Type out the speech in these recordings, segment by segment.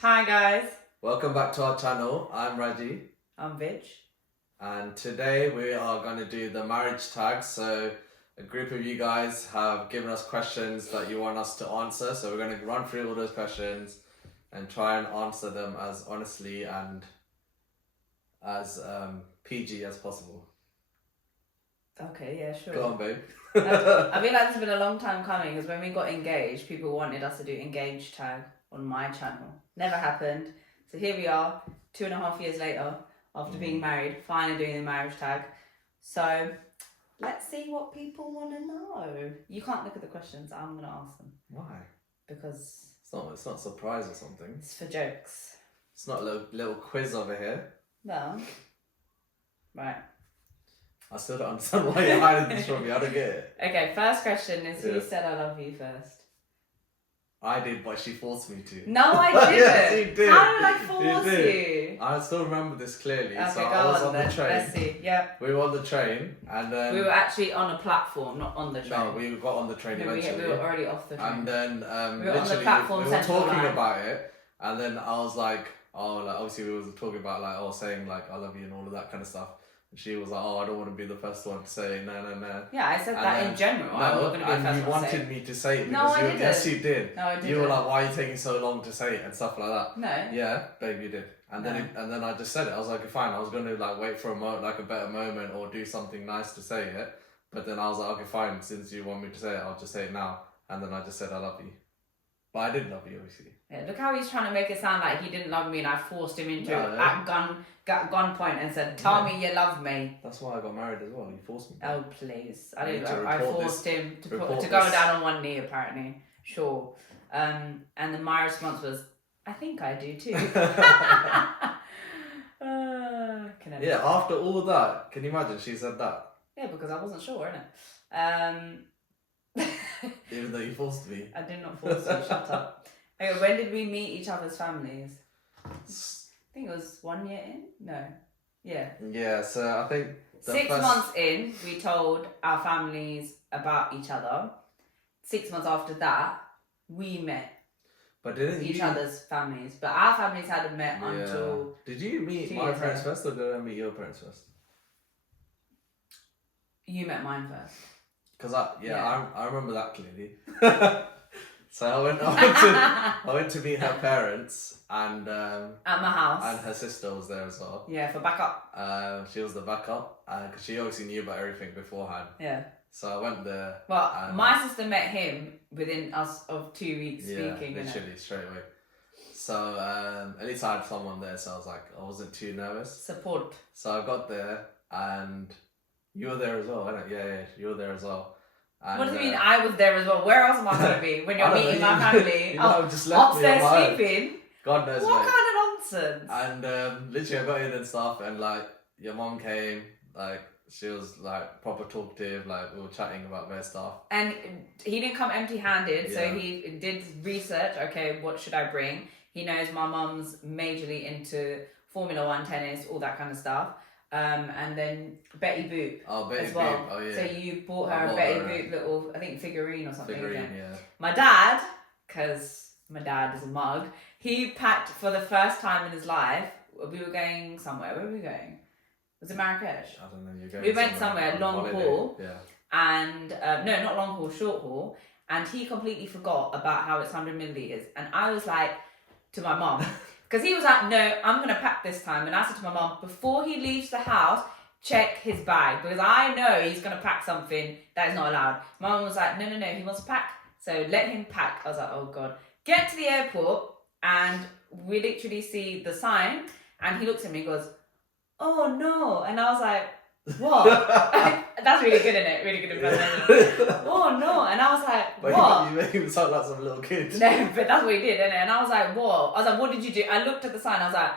Hi guys, Welcome back to our channel. I'm Raji, I'm Vij. and today we are going to do the marriage tag. So a group of you guys have given us questions that you want us to answer. So we're going to run through all those questions and try and answer them as honestly and as PG as possible. Okay, yeah, sure. Go on, babe. I feel like it's been a long time coming because when we got engaged, people wanted us to do engaged tag on my channel. Never happened. So here we are, 2.5 years later, after being married, finally doing the marriage tag. So let's see what people want to know. You can't look at the questions. I'm going to ask them. Why? Because It's not a surprise or something. it's for jokes. It's not a little quiz over here. No. Right. I still don't understand why you're hiding this from me. I don't get it. Okay, first question is who Yeah. said I love you first? I did, but she forced me to. No, I didn't. Yes, you did. How did I force you? I still remember this clearly. Okay, So go I was on then. the train. Let's see. Yeah. We were on the train, and then We were actually on a platform, not on the train. no, we got on the train No, eventually. we were already off the train. And then We were on the literally platform we were central talking line. about it, and then I was like, oh, like obviously we were talking about like saying like I love you and all of that kind of stuff. And she was like, oh, I don't want to be the first one to say no. Yeah, I said And that then- in general. I'm not No, going to be the and first you one to say wanted me to say it No, because I you didn't. yes you did. No, I didn't. You were like, why are you taking so long to say it and stuff like that. No. Yeah, babe, you did. And then No. and then I just said it. I was like, fine. I was gonna like wait for a better moment or do something nice to say it. But then I was like, okay, fine. Since you want me to say it, I'll just say it now. And then I just said I love you. But I did love you, obviously. Yeah, look how he's trying to make it sound like he didn't love me and I forced him into No. it at gunpoint and said, tell me you love me. That's why I got married as well. You forced me. Oh, please. I You didn't. need to I report forced him to report go this. down on one knee, apparently. Sure. And then my response was, I think I do too. Can I Yeah, after all that, can you imagine she said that? Yeah, because I wasn't sure, innit? Even though you forced me. I did not force you, shut up. Okay, when did we meet each other's families? I think it was 1 year in? No. Yeah. Yeah, so I think 6 months in, we told our families about each other. 6 months after that, we met But didn't each you other's families. But our families hadn't met until... Did you meet 2 my years parents later. first or did I meet your parents first? You met mine first. Because Yeah. I remember that clearly. So I went to meet her parents and At my house. and her sister was there as well. Yeah, for backup. She was the backup because she obviously knew about everything beforehand. Yeah. So I went there. Well, and, my sister met him within us of 2 weeks speaking. Yeah, innit? literally straight away. So at least I had someone there, so I was like, I wasn't too nervous. Support. So I got there and you were there as well, innit? Yeah, you were there as well. And, What do you mean I was there as well? Where else am I going to be when you're I don't meeting know, my family? you might have just left me upstairs on my own. sleeping? God knows, What mate. kind of nonsense? And literally, I got in and stuff, and like your mom came, like she was like proper talkative, like we were chatting about their stuff. And he didn't come empty-handed, so Yeah. he did research. Okay, what should I bring? He knows my mum's majorly into Formula One, tennis, all that kind of stuff. And then Betty Boop Oh, Betty as well. Boop. Oh yeah. So you bought her I a bought Betty her a Boop little, I think, figurine or something. figurine, again. yeah. My dad, because my dad is a mug, he packed for the first time in his life. We were going somewhere. Where were we going? Was it Marrakesh? I don't know. You're going. We went somewhere, on long holiday. haul. Yeah. And no, not long haul, short haul. And he completely forgot about how it's 100 milliliters. And I was like to my mum, because he was like, no, I'm going to pack this time. And I said to my mum, before he leaves the house, check his bag. Because I know he's going to pack something that is not allowed. My mum was like, no, he wants to pack. So let him pack. I was like, oh God. Get to the airport and we literally see the sign. And he looks at me and goes, oh no. And I was like, what? That's really good, isn't it? Really good impression. Oh no. And I was like, But what? you make him sound like some little kid. No, but that's what he did, innit? And I was like, what? I was like, what did you do? I looked at the sign, I was like,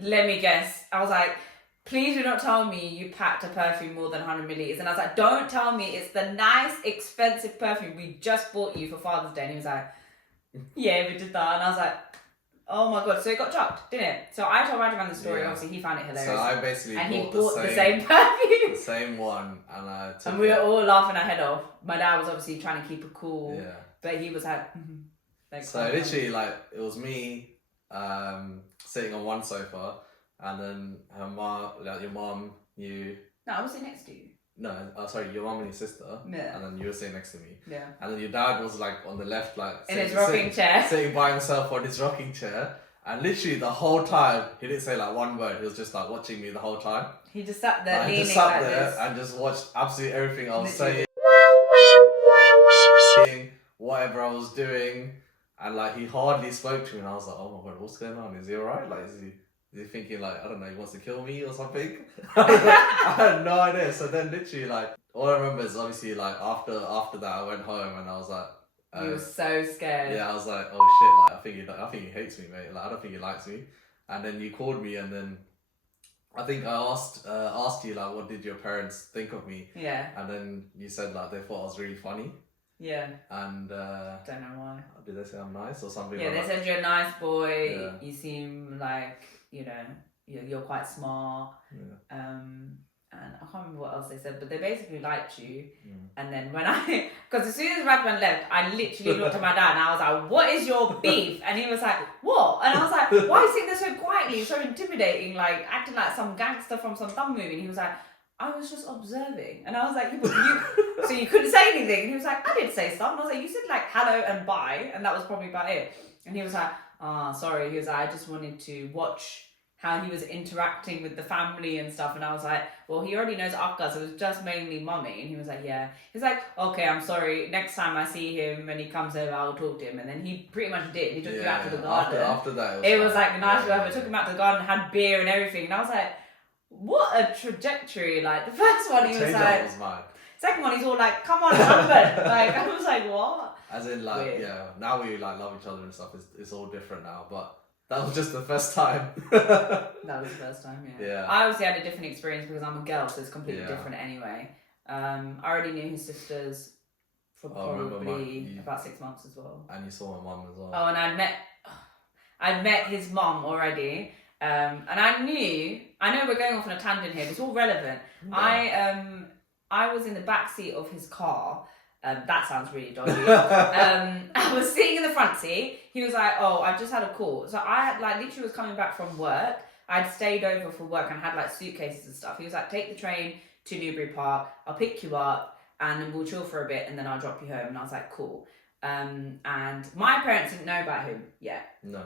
let me guess. I was like, please do not tell me you packed a perfume more than 100 milliliters. And I was like, don't tell me it's the nice, expensive perfume we just bought you for Father's Day. And he was like, yeah, we did that. And I was like, oh my God. So it got chucked, didn't it? So I told Rajaman the story. Yeah. Obviously, he found it hilarious. So I basically and he bought bought the same perfume. the same one, and I took And we were it. all laughing our head off. My dad was obviously trying to keep it cool. Yeah. But he was like, like So literally, like it was me, sitting on one sofa, and then her mom, like your mom, you. No, I was sitting next to you. No, sorry, your mom and your sister. Yeah. And then you were sitting next to me. Yeah. And then your dad was like on the left, like in his rocking chair, sitting by himself on his rocking chair. And literally the whole time, he didn't say like one word. He was just like watching me the whole time. He just sat there Like, leaning just sat like there this. and just watched absolutely everything I was saying, whatever I was doing, and like he hardly spoke to me. And I was like, oh my god, what's going on? Is he alright? Like, is he thinking like, I don't know, he wants to kill me or something? I had no idea. So then literally like all I remember is obviously like after that I went home and I was like, You were so scared. yeah, I was like, oh shit, like I think he hates me, mate. Like I don't think he likes me. And then you called me, and then I think I asked you like, what did your parents think of me? Yeah. And then you said like they thought I was really funny. Yeah. And don't know why. did they say I'm nice or something? Yeah, like they that? said you're a nice boy. Yeah. You seem like, you know, you're quite smart. Yeah. And I can't remember what else they said, but they basically liked you. Mm. And then when because as soon as Radman left, I literally looked at my dad and I was like, what is your beef? And he was like, what? And I was like, why are you sitting there so quietly, so intimidating, like acting like some gangster from some dumb movie? And he was like, I was just observing. And I was like, so you couldn't say anything? And he was like, I didn't say stuff. And I was like, you said like hello and bye. And that was probably about it. And he was like, sorry. He was like, I just wanted to watch how he was interacting with the family and stuff. And I was like, well, he already knows Akka, so it was just mainly mummy. And he was like, yeah. He's like, okay, I'm sorry. Next time I see him when he comes over, I'll talk to him. And then he pretty much did. He took you out to the garden. After that, it was like the nice weather. Took him out to the garden, had beer and everything. And I was like, what a trajectory. Like, the first one, he was like... was mad. Second one, he's all like, come on, Lambert. Like, I was like, what? As in, like, Weird. yeah, now we like love each other and stuff. It's all different now, but that was just the first time. That was the first time, yeah. Yeah. I obviously had a different experience because I'm a girl, so it's completely Yeah. different anyway. I already knew his sisters for probably about 6 months as well. And you saw my mum as well. Oh, and I'd met his mum already. And I know we're going off on a tangent here, but it's all relevant. Yeah. I was in the back seat of his car. That sounds really dodgy. I was sitting in the front seat. He was like, oh, I just had a call. So I had like literally was coming back from work. I'd stayed over for work and had like suitcases and stuff. He was like, take the train to Newbury Park. I'll pick you up and then we'll chill for a bit and then I'll drop you home. And I was like, cool. And my parents didn't know about him yet. No.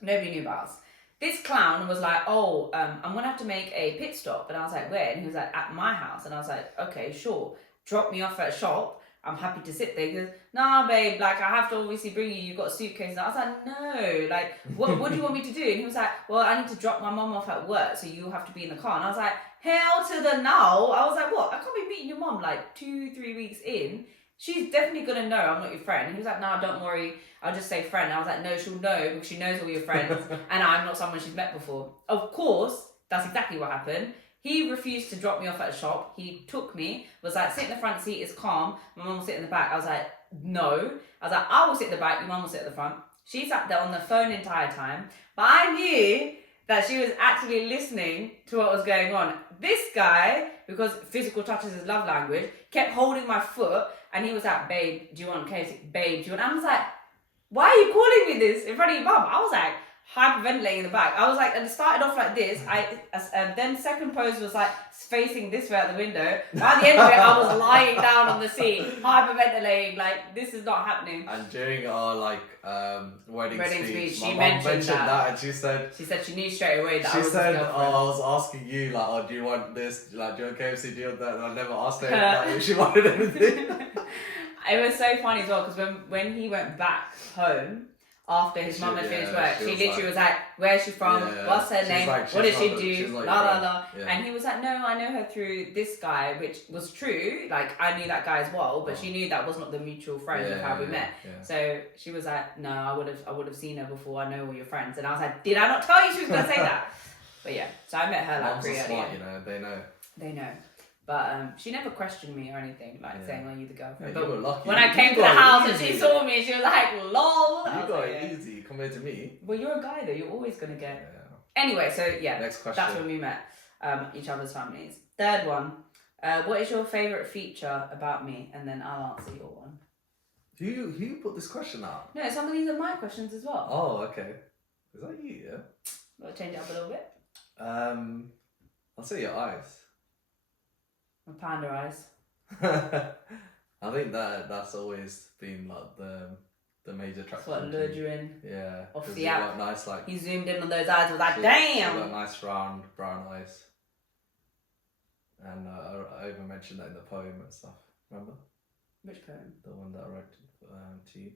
Nobody knew about us. This clown was like, oh, I'm going to have to make a pit stop. And I was like, where? And he was like, at my house. And I was like, okay, sure. Drop me off at a shop. I'm happy to sit there. He goes, nah, babe, like, I have to obviously bring you. You've got a suitcase. And I was like, no, like, what do you want me to do? And he was like, well, I need to drop my mum off at work, so you'll have to be in the car. And I was like, hell to the no. I was like, what? I can't be meeting your mum like 2-3 weeks in. She's definitely going to know I'm not your friend. And he was like, nah, don't worry. I'll just say friend. And I was like, no, she'll know because she knows all your friends and I'm not someone she's met before. Of course, that's exactly what happened. He refused to drop me off at a shop. He took me, was like, sit in the front seat, it's calm. My mum will sit in the back. I was like, no. I was like, I will sit in the back, your mum will sit at the front. She sat there on the phone the entire time. But I knew that she was actually listening to what was going on. This guy, because physical touch is his love language, kept holding my foot and he was like, babe, do you want KFC? Babe, do you want... I was like, why are you calling me this in front of your mum? I was like, hyperventilating in the back. I was like, and it started off like this. Then second pose was like facing this way out the window. By the end of it, I was lying down on the seat, hyperventilating, like this is not happening. And during our like wedding speech, she my mum mentioned that, and she said she knew straight away that she I was said, his girlfriend. I was asking you like, oh, do you want this? Like, do you want KFC? Do you want that? And I never asked her like, if she wanted anything. It was so funny as well because when he went back home after his mum had finished work, she literally was like, where's she from? Yeah, what's her name? like, what did she do? Like la la la. Yeah. And he was like, no, I know her through this guy, which was true. Like I knew that guy as well, but she knew that was not the mutual friend of how we met. Yeah. So she was like, no, I would have seen her before. I know all your friends. And I was like, did I not tell you she was gonna say that? But yeah, so I met her like Moms pretty are early. smart, you know, they know. They know. But she never questioned me or anything, like saying, are you the girlfriend? Yeah, but you were lucky. when I came to the house and she saw me, she was like, lol. You got it easy compared to me. Well, you're a guy though, you're always going to get... Yeah. Anyway, so yeah, next question. That's when we met each other's families. Third one, what is your favourite feature about me? And then I'll answer your one. Who put this question out? No, some of these are my questions as well. Oh, okay. Is that you? Yeah. Gotta change it up a little bit. I'll say your eyes. My panda eyes. I think that's always been like the major That's attraction. what lured you in. Yeah. Off 'cause the you app. got nice like. He zoomed in on those eyes. Was like, You damn. got nice round brown eyes. And I even mentioned that in the poem and stuff. Remember? Which poem? The one that I wrote to you.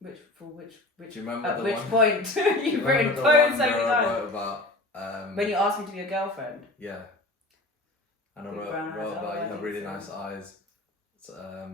Which? Do you remember At the which one? point? You've Remember written the poems one so many where I times. wrote about When you asked me to be your girlfriend. yeah. And I Big wrote brown eyes, about oh, you I have think really so. nice eyes. So,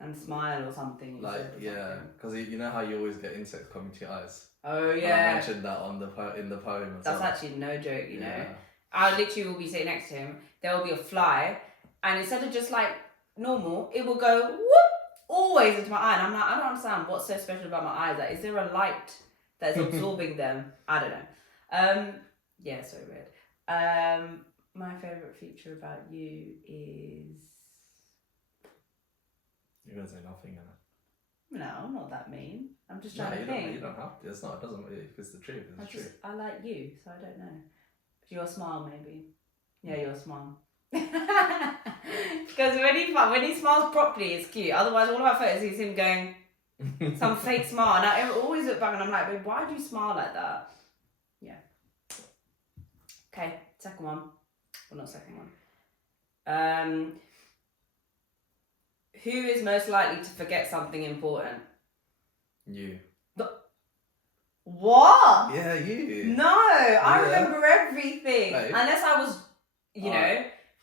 And smile or something. You like said, or yeah, something. because you know how you always get insects coming to your eyes. Oh And I yeah. mentioned that on in the poem as That's well. actually no joke, you know. Yeah. I literally will be sitting next to him. There will be a fly, and instead of just like normal, it will go whoop always into my eye. And I'm like, I don't understand what's so special about my eyes. Like, is there a light that's absorbing them? I don't know. Yeah, so weird. My favorite feature about you is You're gonna say nothing, innit? no, I'm not that mean. I'm just No, trying to think. you don't have to. It's not. It doesn't. If it's the truth, it's the truth. I like you, so I don't know. Your smile, maybe. Yeah, your smile. Because when he smiles properly, it's cute. Otherwise, all of our photos is him going some fake smile. And I always look back and I'm like, babe, why do you smile like that? Yeah. Okay, second one. Well, not second one. Who is most likely to forget something important? You. What? Yeah, you. No, I Yeah. remember everything. Hey. Unless I was,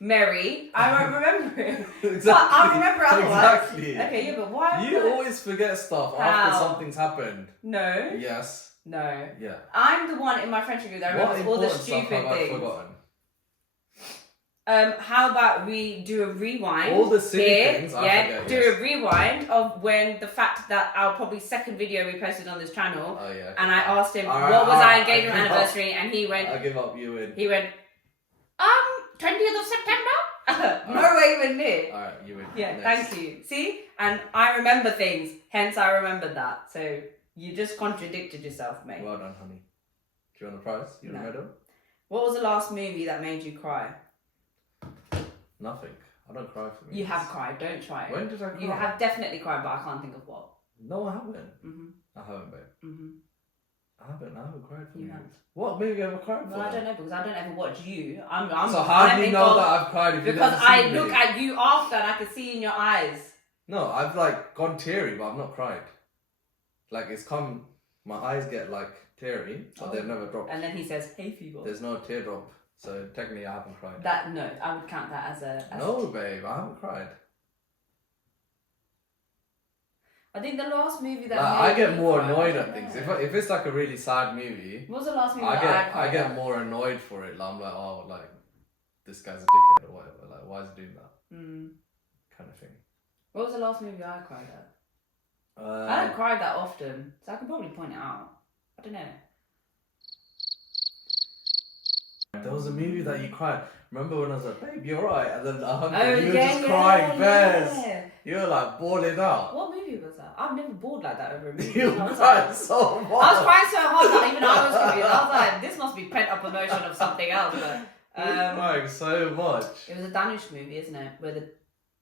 merry, I won't remember it. Exactly. But I'll remember otherwise. Exactly. Okay, yeah, but why? You always forget stuff after How? something's happened. No. Yes. No. Yeah. I'm the one in my friendship group that What remembers all the important stuff stupid have I things. forgotten? How about we do a rewind? All the silly here, things I yeah, forget, do yes. a rewind of when the fact that our probably second video we posted on this channel, Oh yeah. and I asked him Alright, what was our alright, engagement I give anniversary, and he went, I give up. You win. 20th of September. Nowhere even near. Alright, you win. Yeah, Next. thank you. See, and I remember things, hence I remembered that. So you just contradicted yourself, mate. Well done, honey. Do you want a prize? You want a No. medal? What was the last movie that made you cry? Nothing. I don't cry for me. You have cried. Don't try it. When did I cry? You have definitely cried, but I can't think of what. No, I haven't. I haven't, babe. I haven't cried for You you. have. What movie have I cried for? Well, I don't know because I don't ever watch you. I'm So how do you know involved that I've cried if you because never I seen look me? at you after and I can see in your eyes. No, I've like gone teary, but I've not cried. Like it's come, my eyes get like teary, but they've never dropped. And then he says, "Hey, fever." There's no teardrop, so technically I haven't cried. That no, I would count that as a. No, babe, I haven't cried. I think the last movie that Like, made I get me more cry, annoyed I at don't things. know. If it's like a really sad movie, What was the last movie I that get cried? more annoyed for it. Like, I'm like, oh, like this guy's a dickhead or whatever. Like, why is he doing that? Kind of thing. What was the last movie I cried at? I don't cry that often, so I can probably point it out. I don't know. There was a movie that you cried. Remember when I was like, babe, you're right, and then I hugged Oh, you. You were just crying bears. yeah. You were like bawling out. What movie was that? I've never bored like that over a movie. You I was cried like, so much. I was crying so hard that even I was confused. I was like, this must be pent up emotion of something else. But You were crying so much. it was a Danish movie, isn't it? Where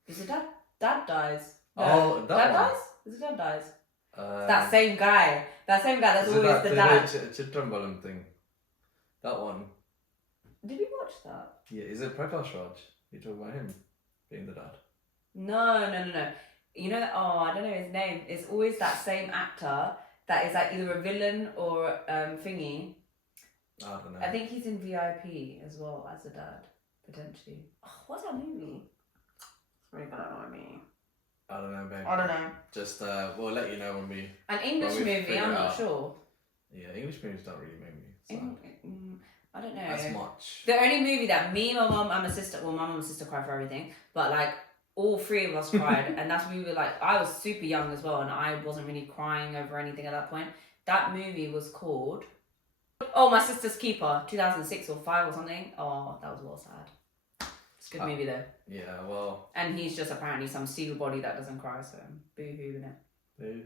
is it dad dies? No. Oh, that dad one? dies? Is it dad dies? That same guy. That's always the dad. Chitrambalam thing. That one. Did we watch that? Yeah, is it Prakash Raj? You talking about him being the dad? No. You know that? Oh, I don't know his name. It's always that same actor that is like either a villain or thingy. I don't know. I think he's in VIP as well as the dad, potentially. Oh, what's that movie? It's really gonna annoy me. I don't know, babe. I don't know. Just we'll let you know when we. An English Well, we movie, figure I'm it not out. sure. Yeah, English movies don't really make me sad I don't know. as much. The only movie that me, my mum, and my sister, well, my mum and sister cried for everything, but like all three of us cried, and that's when we were like, I was super young as well, and I wasn't really crying over anything at that point. That movie was called, My Sister's Keeper, 2006 or 5 or something. Oh, that was well sad. It's a good movie though. Yeah, well. And he's just apparently some steel body that doesn't cry, so boo-hoo, innit? Boo-hoo.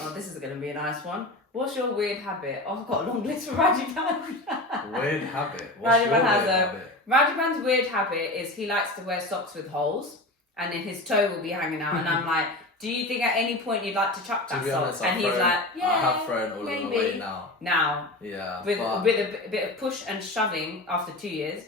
Oh, this is going to be a nice one. What's your weird habit? Oh, I've got a long list for Rajiban. Weird habit? What's your Rajiban has weird a... habit? Rajiban's weird habit is he likes to wear socks with holes, and then his toe will be hanging out, and I'm like, do you think at any point you'd like to chuck that sock? Honest, and he's like, yeah, I have thrown all maybe. of them away now. Now. Yeah. With a bit of push and shoving after 2 years.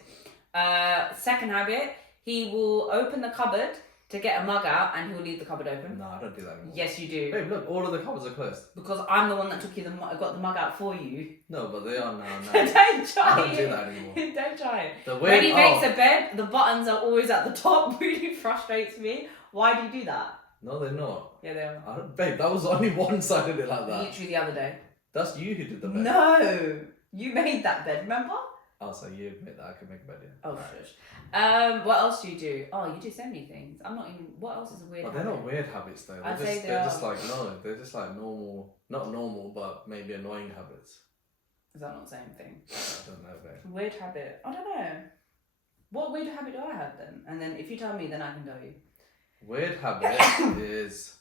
Second habit, he will open the cupboard to get a mug out, and he'll leave the cupboard open. No, I don't do that anymore. Yes, you do. Babe, look, all of the cupboards are closed. Because I'm the one that took you got the mug out for you. No, but they are now. Don't try I don't it. do that anymore. Don't try it. The When he makes a bed, the buttons are always at the top. Really frustrates me. Why do you do that? No, they're not. Yeah, they are. Babe, that was only once I did it like that. Literally the other day. That's you who did the bed. No, you made that bed. Remember? Oh, so you admit that I can make a bed, yeah. Oh, shush. What else do you do? Oh, you do so many things. I'm not even. What else is a weird? But they're not weird habits though. I'd say they they're are. just like they're just like normal, not normal, but maybe annoying habits. Is that not the same thing? I don't know, babe. Weird habit. I don't know. What weird habit do I have then? And then if you tell me, then I can tell you. Weird habit is,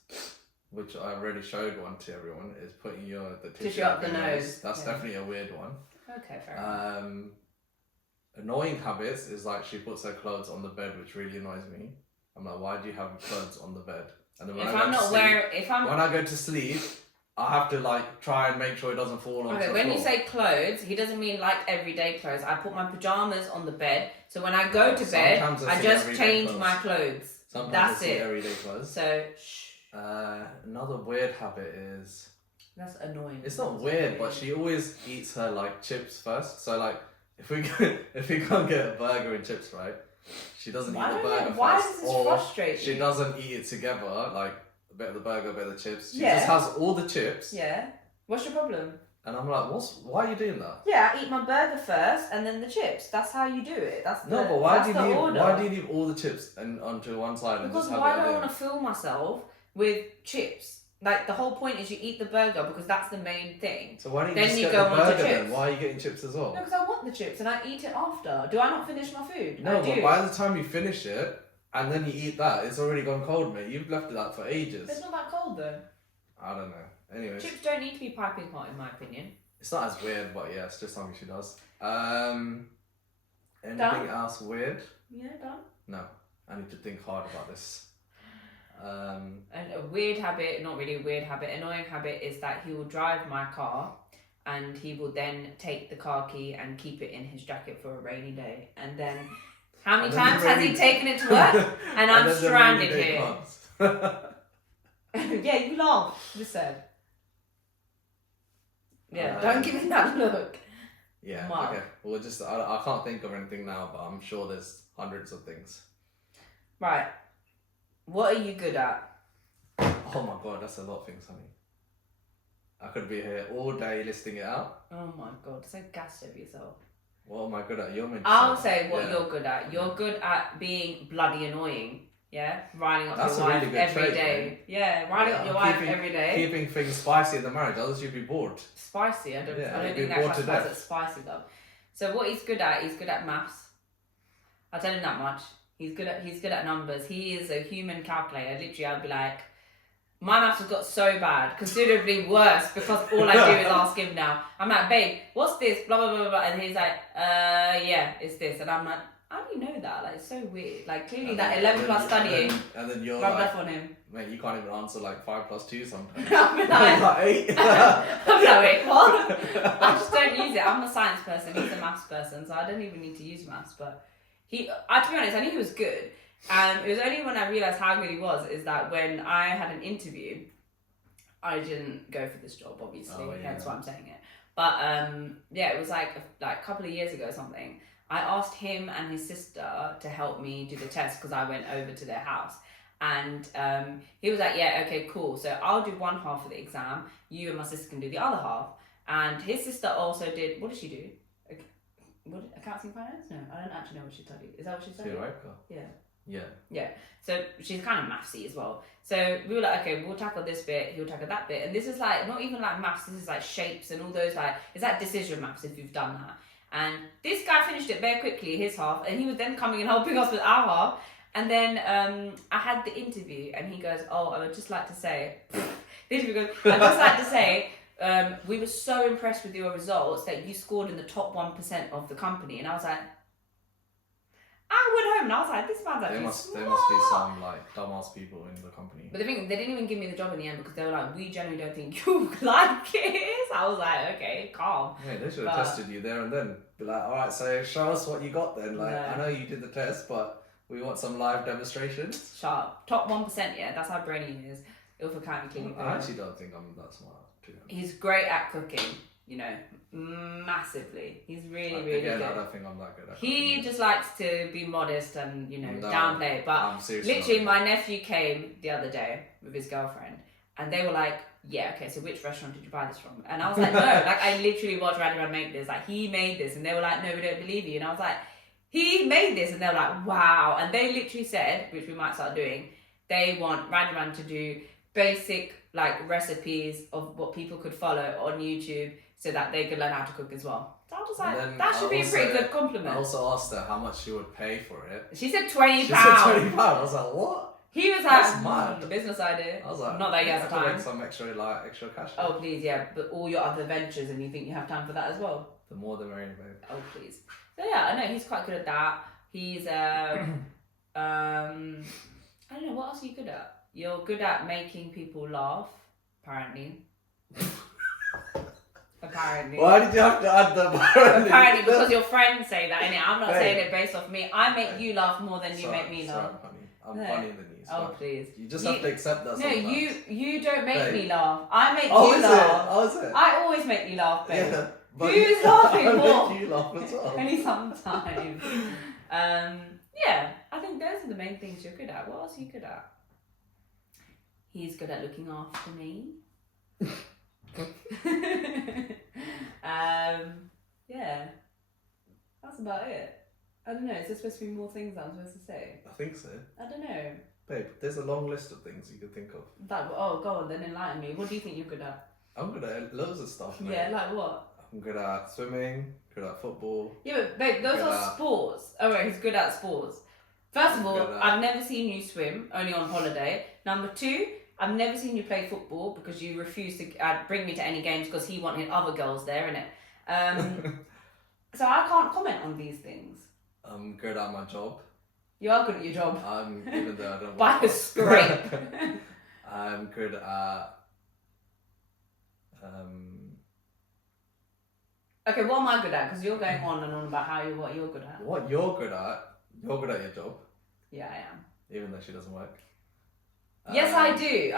which I already showed one to everyone, is putting the tissue up the your nose. That's Yeah. definitely a weird one. Okay, fair enough. Annoying habits is like she puts her clothes on the bed, which really annoys me. I'm like, why do you have clothes on the bed? And then when If I I'm go not to sleep, wearing, when I go to sleep, I have to like try and make sure it doesn't fall onto okay, the when floor. you say clothes, he doesn't mean like everyday clothes. I put my pajamas on the bed, so when I go to bed, Sometimes I I see just everyday change clothes. my clothes. Sometimes That's I see it. everyday clothes. So, shh. Another weird habit is, That's annoying. it's not weird, but she always eats her like chips first. So like, if we go and get a burger and chips, right? She doesn't eat the burger first. Why does this or frustrate she you? doesn't eat it together, like a bit of the burger, a bit of the chips. She Yeah. just has all the chips. Yeah. What's your problem? And I'm like, why are you doing that? Yeah, I eat my burger first and then the chips. That's how you do it. That's the, No, but why that's do the you order. leave all the chips and onto one side and Because just have why it do I at the want end? to fill myself with chips? Like the whole point is you eat the burger because that's the main thing. So why don't you Then just you get go the on to burger then? chips. Why are you getting chips as well? No, because I want the chips and I eat it after. Do I not finish my food? No, I do. but by the time you finish it and then you eat that, it's already gone cold, mate. You've left it out for ages. It's not that cold though. I don't know. Anyways, Chips don't need to be piping hot in my opinion. it's not as weird, but yeah, it's just something she does. Anything Done? else weird? Yeah, done. No, I need to think hard about this. And a weird habit, not really a weird habit, annoying habit is that he will drive my car and he will then take the car key and keep it in his jacket for a rainy day. And then how many And then times the has he rainy- taken it to work? And I'm then the stranded rainy day here. comes. Yeah, you laugh. Just said. Yeah, don't give me that look. Yeah, Mark. okay. Well, just I can't think of anything now, but I'm sure there's hundreds of things. Right. What are you good at? Oh my god, that's a lot of things, honey. I could be here all day listing it out. Oh my god, so gassed over yourself. What am I good at? You're meant to I'll that. say what Yeah. you're good at. You're good at being bloody annoying. Yeah? Riding up That's your a wife really good every trait, day. man. Yeah, riding up your wife every day. Keeping things spicy in the marriage, otherwise you'd be bored. Spicy. I don't Yeah, you'd think be that bored to classifies death. as spicy though. So what he's good at maths. I'll tell him that much. He's good at numbers. He is a human calculator. Literally I'd be like, my maths has got so bad, considerably worse because all I do is ask him now. I'm like, babe, what's this? Blah blah blah blah, and he's like, yeah, it's this, and I'm like, how do you know that? Like, it's so weird. Like, clearly And that then- 11 plus studying and then you're rubbed like, off on him. mate, you can't even answer like 5 plus 2 sometimes. I'm like, Like 8. I'm like, wait, what? I just don't use it. I'm a science person. He's a maths person, so I don't even need to use maths. But to be honest, I knew he was good. It was only when I realised how good he was is that when I had an interview, I didn't go for this job, obviously. Oh, yeah. That's why I'm saying it. But yeah, it was like a couple of years ago or something. I asked him and his sister to help me do the test because I went over to their house. And he was like, yeah, okay, cool. So I'll do one half of the exam. You and my sister can do the other half. And his sister also did, what did she do? Accounting and finance? No, I don't actually know what she studied. Is that what she studied? Theoretical. Yeah. Yeah. So she's kind of mathsy as well. So we were like, okay, we'll tackle this bit, he'll tackle that bit. And this is like, not even like maths, this is like shapes and all those like, it's like decision maths if you've done that. And this guy finished it very quickly, his half, and he was then coming and helping us with our half. And then I had the interview and he goes, oh, I would just like to say, this Literally because I'd just like to say, we were so impressed with your results that you scored in the top 1% of the company. And I was like, I went home and I was like, this man's actually There must be some like dumbass people in the company. But the thing, they didn't even give me the job in the end because they were like, we generally don't think you like it. I was like, okay, calm. Yeah, they should have tested you there and then. Be like, alright, so show us what you got then. Like, No. I know you did the test, but we want some live demonstrations. Sharp. Top 1%, yeah, that's how brainy he is. Ilford County Cleaning. I actually don't think I'm that smart, too. He's great at cooking, you know, massively. He's really, really Again, good. I don't think I'm that good at He cooking. just likes to be modest and, you know, No, downplay it. But I'm seriously literally, not. my nephew came the other day with his girlfriend, and they were like, yeah, okay, so which restaurant did you buy this from? And I was like, no, like, I literally watched Randy make this. Like, he made this. And they were like, no, we don't believe you. And I was like, he made this. And they were like, wow. And they literally said, which we might start doing, they want Randy to do basic, like, recipes of what people could follow on YouTube so that they could learn how to cook as well. So I was like, that should be a pretty good compliment. I also asked her how much she would pay for it. She said £20. She said £20. I was like, what? He was That's like, mad. business idea. I was like, not that he has I could time. make some extra cash. Oh, please, yeah. But all your other ventures and you think you have time for that as well? The more the merrier, babe. Oh, please. So, yeah, I know he's quite good at that. He's, I don't know, what else are you good at? You're good at making people laugh, apparently. Apparently. Why did you have to add the apparently? Apparently, because your friends say that, innit? I'm not Babe. saying it based off me. I make you laugh more than you make me laugh. Sorry, honey. I'm No. funnier than you. Oh, So please. you just have to accept that No, sometimes. you don't make Babe. me laugh. I make Oh, you is it? laugh. Oh, is it? I always make you laugh, babe. Yeah. But Who's laughing I more? make you laugh as well. Only sometimes. Yeah, I think those are the main things you're good at. What else are you good at? He's good at looking after me. Yeah, that's about it. I don't know. Is there supposed to be more things I'm supposed to say? I think so. I don't know. Babe, there's a long list of things you could think of. Oh, go on, then enlighten me. What do you think you're good at? I'm good at loads of stuff, mate. Yeah, like what? I'm good at swimming, good at football. Yeah, but babe, those Good are at- sports. Oh, right, he's good at sports. First of all, Good at- I've never seen you swim, only on holiday. Number two, I've never seen you play football because you refused to bring me to any games because he wanted other girls there, innit? So I can't comment on these things. I'm good at my job. You are good at your job. Even though I don't By work a hard. scrape. I'm good at Okay, what am I good at? Because you're going on and on about what you're good at. what you're good at. You're good at your job, Yeah, I am. even though she doesn't work. Yes, I do.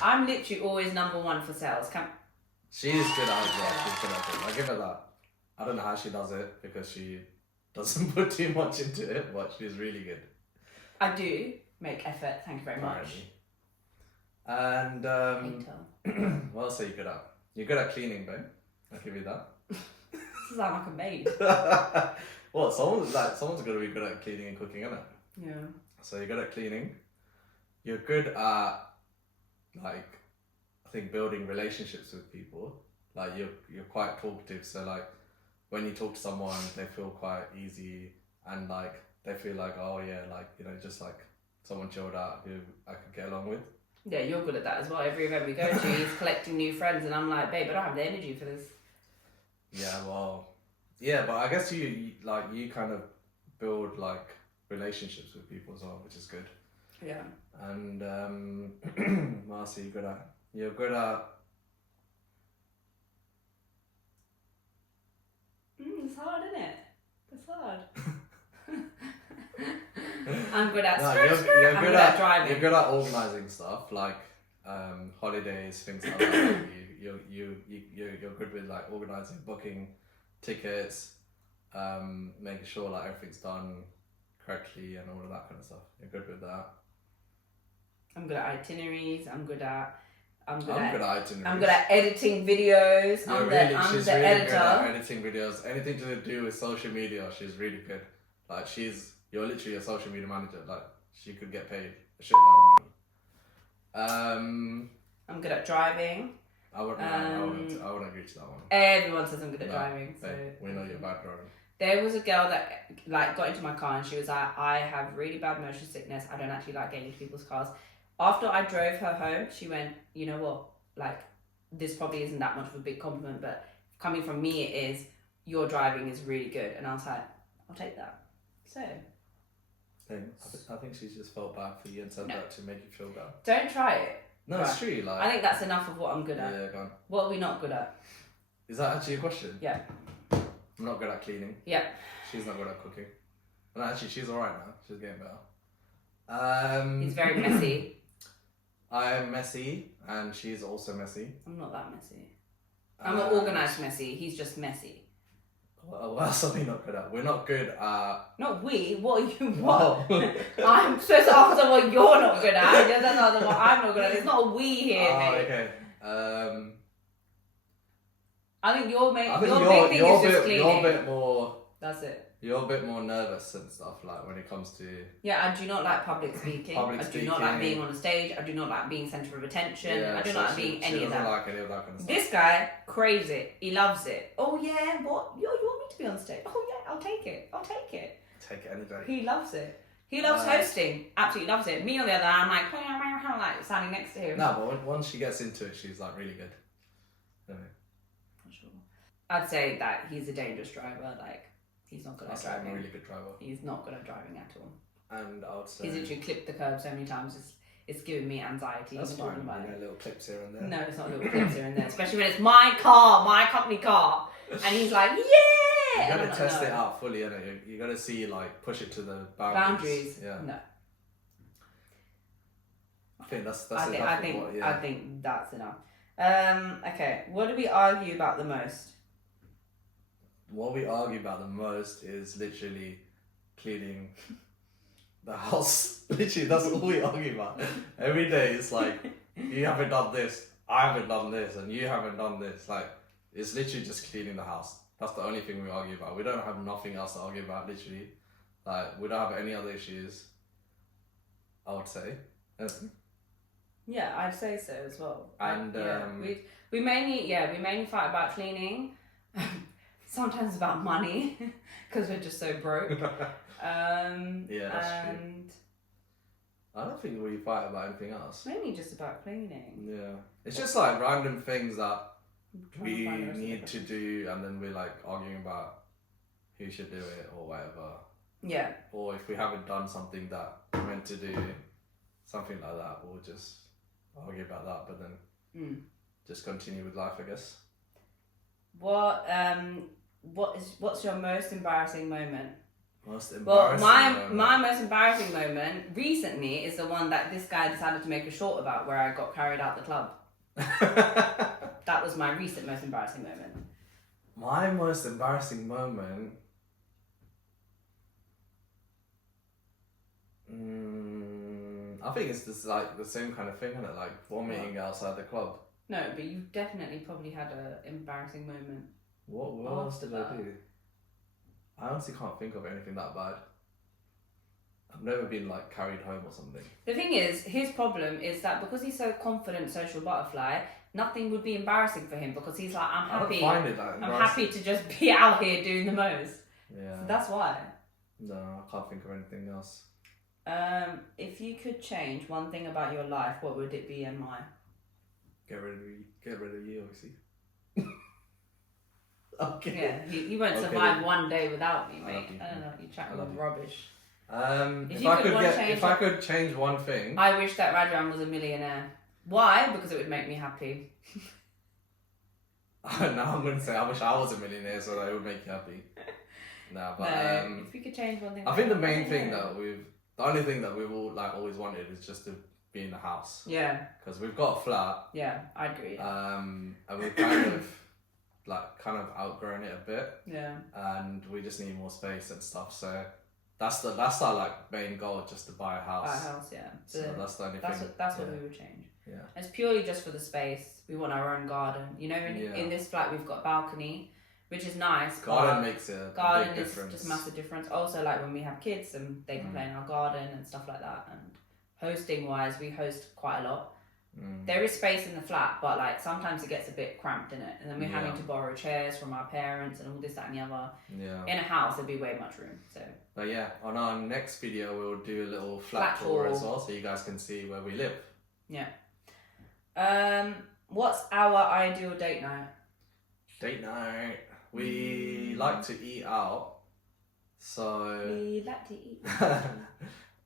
I'm literally always number one for sales. She is good at her job. She's good at it. I give her that. I don't know how she does it because she doesn't put too much into it, but she's really good. I do make effort. Thank you very much. And Hater. what else are you good at? You're good at cleaning, babe. I'll give you that. This is like a maid. Well, someone's gonna be good at cleaning and cooking, isn't it? Yeah. So you're good at cleaning. You're good at, like, I think building relationships with people. Like you're quite talkative, so like when you talk to someone, they feel quite easy and like they feel like, oh yeah, like, you know, just like someone chilled out who I could get along with. Yeah, you're good at that as well. Every event we go to, he's collecting new friends, and I'm like, babe, I don't have the energy for this. Yeah, well, yeah, but I guess you kind of build like relationships with people as well, which is good. Yeah. And what else are you good at? You're good at. It's hard, isn't it? It's hard. I'm good at No, you're good at driving. You're good at organising stuff like holidays, things like that. Like you're good with like organising, booking tickets, making sure like everything's done correctly and all of that kind of stuff. You're good with that. I'm good at itineraries. I'm good at itineraries. I'm good at editing videos. She's I'm really the good editor. at editing videos. Anything to do with social media, she's really good. Like you're literally a social media manager. Like she could get paid a shitload of money. I'm good at driving. I wouldn't agree to that one. Everyone says I'm good at No, driving. So we know you're bad driving. there was a girl that like got into my car and she was like, I have really bad motion sickness. I don't actually like getting into people's cars. After I drove her home, she went, you know what, like, this probably isn't that much of a big compliment, but coming from me, it is, your driving is really good. And I was like, I'll take that. So. I think she's just felt bad for you and said that to make you feel bad. Don't try it. No, it's true. Like, I think that's enough of what I'm good at. Yeah, go on. What are we not good at? Is that actually a question? Yeah. I'm not good at cleaning. Yeah. She's not good at cooking. And actually, she's alright now. She's getting better. He's very messy. I am messy, and she's also messy. I'm not that messy. I'm an organised messy. He's just messy. What else are we not good at? We're not good at... Not we. What are you? What? I'm supposed to answer what you're not good at. You're supposed to answer what I'm not good at. It's not a we here, mate. Okay. I think your big thing is just cleaning. You're a bit more... That's it. You're a bit more nervous and stuff, like, when it comes to... Yeah, I do not like public speaking. I do not like being on a stage. I do not like being centre of attention. Yeah, I do not like being any of that. She doesn't like any of that kind of stuff. This guy craves it. He loves it. Oh yeah, what? You want me to be on stage? Oh yeah, I'll take it. I'll take it. Take it any day. He loves it. He loves hosting. Absolutely loves it. Me on the other hand, I'm like standing next to him. No, but once she gets into it, she's like really good. Anyway. For sure. I'd say that he's a dangerous driver. Like, he's not good at driving. I'm a really good driver. He's not good at driving at all. And I would say... He's literally clipped the curb so many times, it's giving me anxiety. That's even fine, talking about it. little clips here and there. No, it's not little clips here and there. Especially when it's my car, my company car. And he's like, yeah! You gotta test it out fully, innit? You gotta see, like, push it to the boundaries. Yeah. No. I think that's I enough. think that's enough. Okay, what do we argue about the most? What we argue about the most is literally cleaning the house. Literally, that's all we argue about. Every day it's like, you haven't done this, I haven't done this, and you haven't done this. Like, it's literally just cleaning the house. That's the only thing we argue about. We don't have nothing else to argue about, literally. Like, we don't have any other issues, I would say. Yeah, I'd say so as well. And we mainly fight about cleaning. Sometimes about money, because we're just so broke. Yeah, that's true. I don't think we fight about anything else. Mainly just about cleaning. Yeah. It's just like random things that we need to do, and then we're like arguing about who should do it or whatever. Yeah. Or if we haven't done something that we're meant to do, something like that, we'll just argue about that, but then just continue with life, I guess. What's your most embarrassing moment? My most embarrassing moment recently is the one that this guy decided to make a short about, where I got carried out the club. That was my recent most embarrassing moment. My most embarrassing moment... I think it's just like the same kind of thing, isn't it? Like vomiting outside the club. No, but you definitely probably had an embarrassing moment. What else did I do? I honestly can't think of anything that bad. I've never been like carried home or something. The thing is, his problem is that because he's so confident, social butterfly, nothing would be embarrassing for him, because he's like, I'm happy. I don't find it that embarrassing. I'm happy to just be out here doing the most. Yeah. So that's why. No, I can't think of anything else. If you could change one thing about your life, what would it be and why? Get rid of you, obviously. Okay. Yeah, you won't survive one day without me, mate. I don't know, you're chatting with rubbish. If I could change one thing, I wish that Rajan was a millionaire. Why? Because it would make me happy. Now I'm going to say I wish I was a millionaire so that it would make you happy. No, but if you could change one thing, I think the only thing that we've all like always wanted is just to be in the house. Yeah. Because we've got a flat. Yeah, I agree. And we've kind of outgrown it a bit. Yeah. And we just need more space and stuff. So that's our like main goal, just to buy a house. Buy a house, yeah. So that's the only thing. That's what we would change. Yeah. It's purely just for the space. We want our own garden. You know, in this flat we've got a balcony, which is nice. Garden makes a big difference. Just massive difference. Also, like when we have kids and they can play in our garden and stuff like that. And hosting wise, we host quite a lot. There is space in the flat, but like sometimes it gets a bit cramped in it, and then we're Yeah. having to borrow chairs from our parents and all this, that, and the other. Yeah. In a house, there'd be way much room. So. But yeah, on our next video, we'll do a little flat tour as well, so you guys can see where we live. Yeah. What's our ideal date night? Date night. We like to eat out, so We like to eat.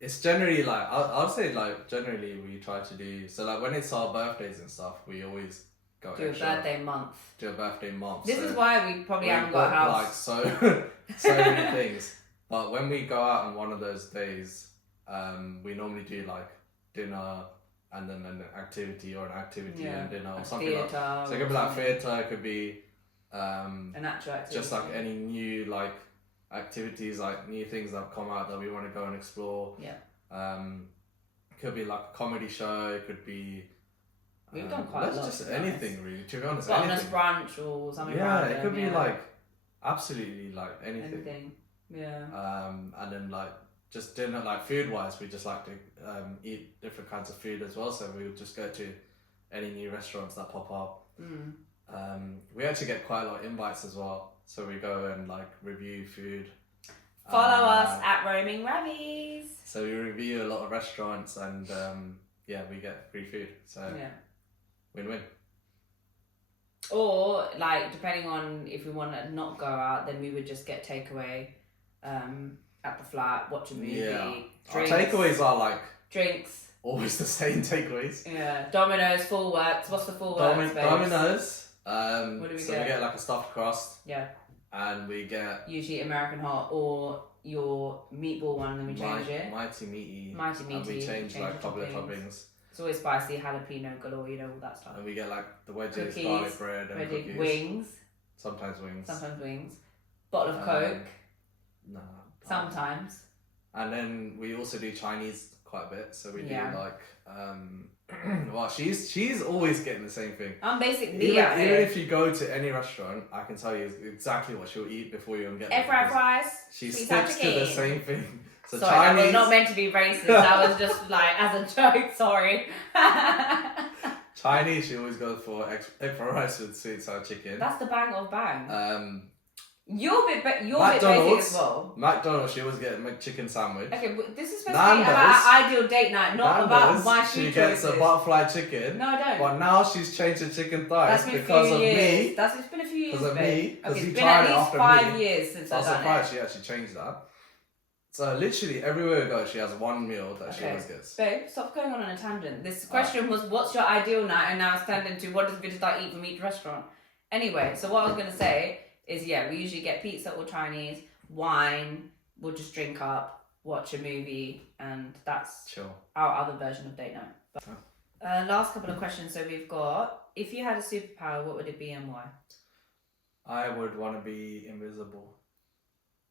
it's generally like I'll say like generally we try to do so like when it's our birthdays and stuff, we always go Do a extra. birthday month. Do a birthday month. This so is why we probably haven't got a book, house. like so many things. But when we go out on one of those days, we normally do like dinner and then an activity or an activity and dinner or something like that. So it could be like theatre, it could be an actual activity. just like any new like activities, like new things that have come out that we want to go and explore. Yeah. Could be like a comedy show, it could be we've done quite a lot. just anything really, to be honest. Bottomless Anything. brunch or something. Yeah, random, it could be like absolutely like anything. Yeah. And then like just dinner, like food wise, we just like to eat different kinds of food as well. So we would just go to any new restaurants that pop up. We actually get quite a lot of invites as well. So we go and like review food. Follow us at Roaming Rabbies. So we review a lot of restaurants and yeah, we get free food. So Yeah. win-win. Or like depending on if we want to not go out, then we would just get takeaway at the flat, watch a movie. Yeah. Drinks, Our takeaways are like drinks. always the same takeaways. Yeah. Domino's, full works. What's the full works? babes? Domino's. What do we so get? we get like a stuffed crust. Yeah. And we get Usually American hot or your meatball one, and then we change it. Mighty meaty. Mighty And we meaty, change change like a the couple of toppings. toppings. It's always spicy, jalapeno galore, you know, all that stuff. And we get like the wedges, Cookies, garlic bread, and cookies. wings. Sometimes wings. Sometimes wings. Bottle of Coke. Nah. Sometimes. And then we also do Chinese quite a bit. So we do Yeah. like well, she's always getting the same thing. I'm basically Even if you go to any restaurant, I can tell you exactly what she'll eat before you even get there. Air fried fries. She sweet sticks to the chicken. same thing. So Sorry, Chinese, that was not meant to be racist. That was just like as a joke. Sorry. Chinese, she always goes for egg fried rice with sweet sour chicken. That's the bang of bang. You're You're a bit basic as well. McDonald's, she always get a McChicken sandwich. Okay, but this is supposed to be about our ideal date night, not about my food she gets choices. a butterfly chicken. No, I don't. But now she's changed the chicken thighs That's been because a of few years. me. It's been a few years. Because of babe. me, 'cause Okay, you it's been tried at it least after 5 me. years since I I've was done surprised it. she actually changed that. So literally everywhere we go, she has one meal that she Okay. always gets. Babe, stop going on a tangent. This question was, what's your ideal night? And now it's turned into, what does Vidya eat from each restaurant? Anyway, so what I was going to say is, yeah, we usually get pizza or Chinese, wine, we'll just drink up, watch a movie, and that's Chill. our other version of date night. But, last couple of questions. So we've got, if you had a superpower, what would it be and why? I would want to be invisible.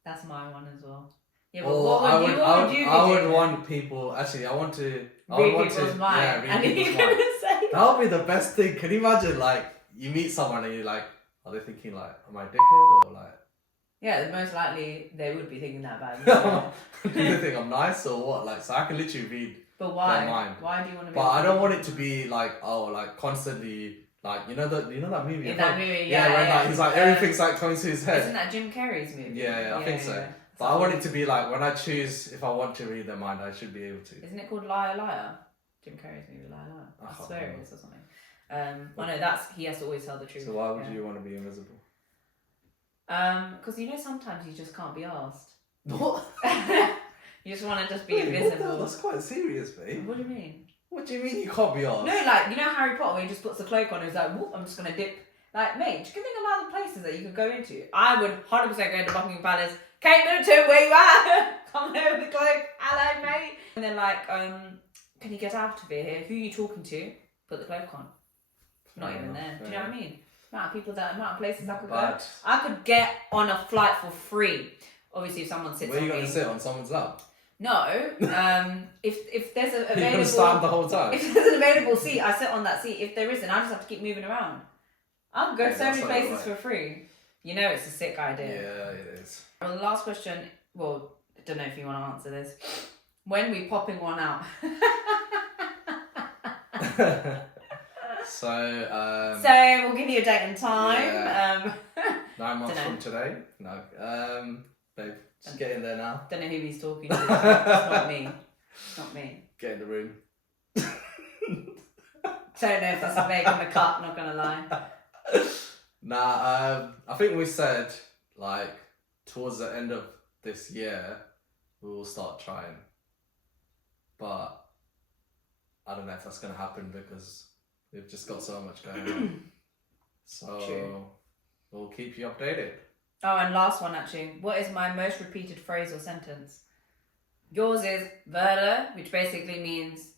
That's my one as well. Yeah, but what would you be I would doing? want people. Actually, I want to. Read people's mind. read And people's you're mind. going to say That would be the best thing. Can you imagine, like, you meet someone and you're like, are they thinking, like, am I a dickhead or, like... Yeah, most likely they would be thinking that about you. do they think I'm nice or what? Like, so I can literally read But why? their mind. Why do you want to be? But I don't want it to be, like, oh, like, constantly... Like, you know that movie? In that movie, Yeah, when, yeah. like, he's like, everything's, like, coming to his head. Isn't that Jim Carrey's movie? Yeah, I think so. But I want it to be, like, when I choose if I want to read their mind, I should be able to. Isn't it called Liar Liar? Jim Carrey's movie, Liar Liar. I I can't swear remember. it is or something. I know that's, he has to always tell the truth. So why would you want to be invisible? Because you know sometimes you just can't be asked. What? You just want to just be Wait, what the hell? invisible. That's quite serious, babe. What do you mean? What do you mean you can't be asked? No, like, you know Harry Potter where he just puts the cloak on and he's like, whoop, I'm just going to dip. Like, mate, do you think about the places that you could go into? I would 100% go into Buckingham Palace. Kate Middleton, where you at? Come there with the cloak. Hello, mate. And then like, can you get out of here? Who are you talking to? Put the cloak on. Not even there. Do you know what I mean? Amount of people amount of places I could go. I could get on a flight for free. Obviously, if someone sits Where are on you me. going to sit on someone's lap? No. If there's an You're going available, to stand the whole time? if there's an available seat, I sit on that seat. If there isn't, I just have to keep moving around. I'll go Yeah, so that's many not places right. for free. You know it's a sick idea. Yeah, it is. Well, the last question, well, I don't know if you want to answer this. When we popping one out? So So we'll give you a date and time. Yeah. 9 months Dunno. from today. No. Babe, just get in there now. Don't know who he's talking to. It's not me. It's not me. Get in the room. Don't know if this is making the cut, not gonna lie. Nah, I think we said like towards the end of this year we will start trying. But I don't know if that's gonna happen because we've just got so much going on. So True. we'll keep you updated. Oh, and last one actually. What is my most repeated phrase or sentence? Yours is "verder," which basically means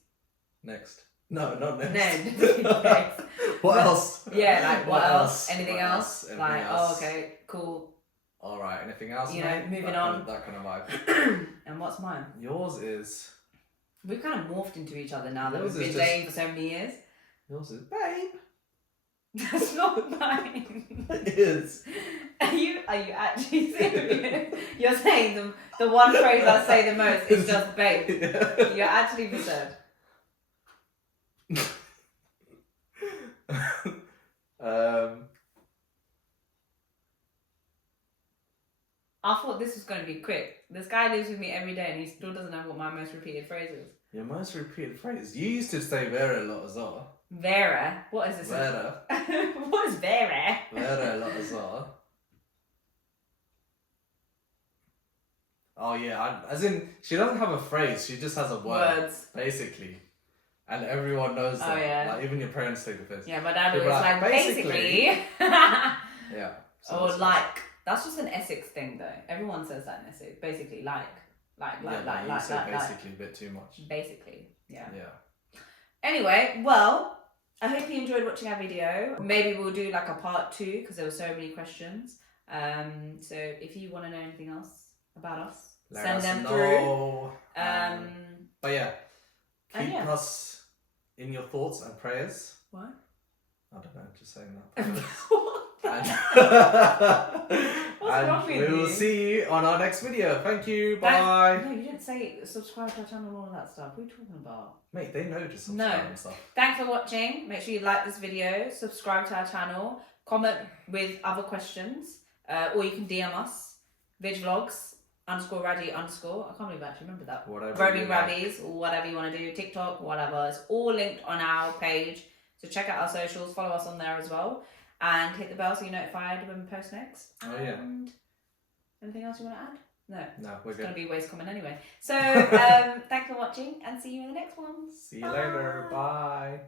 Next. No, not next. no. Next. What else? Yeah, like what else? Anything What else? Anything Like, else? oh, okay, cool. All right. Anything else? You know, mate? moving That on. kind of- that kind of vibe. And what's mine? Yours is. We've kind of morphed into each other now that Yours we've is been just- dating for so many years. Yours is babe. That's not mine. It is. Are you actually serious? You're saying the one phrase I say the most is just babe. Yeah. You're actually absurd. I thought this was going to be quick. This guy lives with me every day and he still doesn't know what my most repeated phrase is. Your most repeated phrase. You used to say Vera a lot as well. Vera? What is this? Vera. What is Vera? Vera a lot as well. Oh yeah, as in she doesn't have a phrase. She just has a word, Words. basically, and everyone knows Oh, that. yeah. Like even your parents take the piss. Yeah, my dad People was are like, basically. Yeah. So Or that's- like. That's just an Essex thing though. Everyone says that in Essex. Basically, like, Yeah, you say basically a bit too much. Basically, yeah. Yeah. Anyway, well, I hope you enjoyed watching our video. Maybe we'll do like a part 2 because there were so many questions. So if you want to know anything else about us, Let send us them know. through. But yeah, and keep yeah. us in your thoughts and prayers. What? I don't know, just saying that. What? What's And wrong with we will you? see you on our next video. Thank you. Thanks- Bye. No, you didn't say subscribe to our channel and all of that stuff. What are you talking about? Mate, they know to subscribe No. and stuff. Thanks for watching. Make sure you like this video, subscribe to our channel, comment with other questions, or you can DM us, VidVlogs, _Raddy_. I can't believe I actually remember that. Whatever. Roaming you like. Rabbies, or whatever you want to do, TikTok, whatever. It's all linked on our page. So check out our socials, follow us on there as well, and hit the bell so you're notified when we post next. Oh, yeah. And anything else you want to add? No. No, we're It's going good. to be waste comment anyway. So thanks for watching and see you in the next one. See you later. Bye.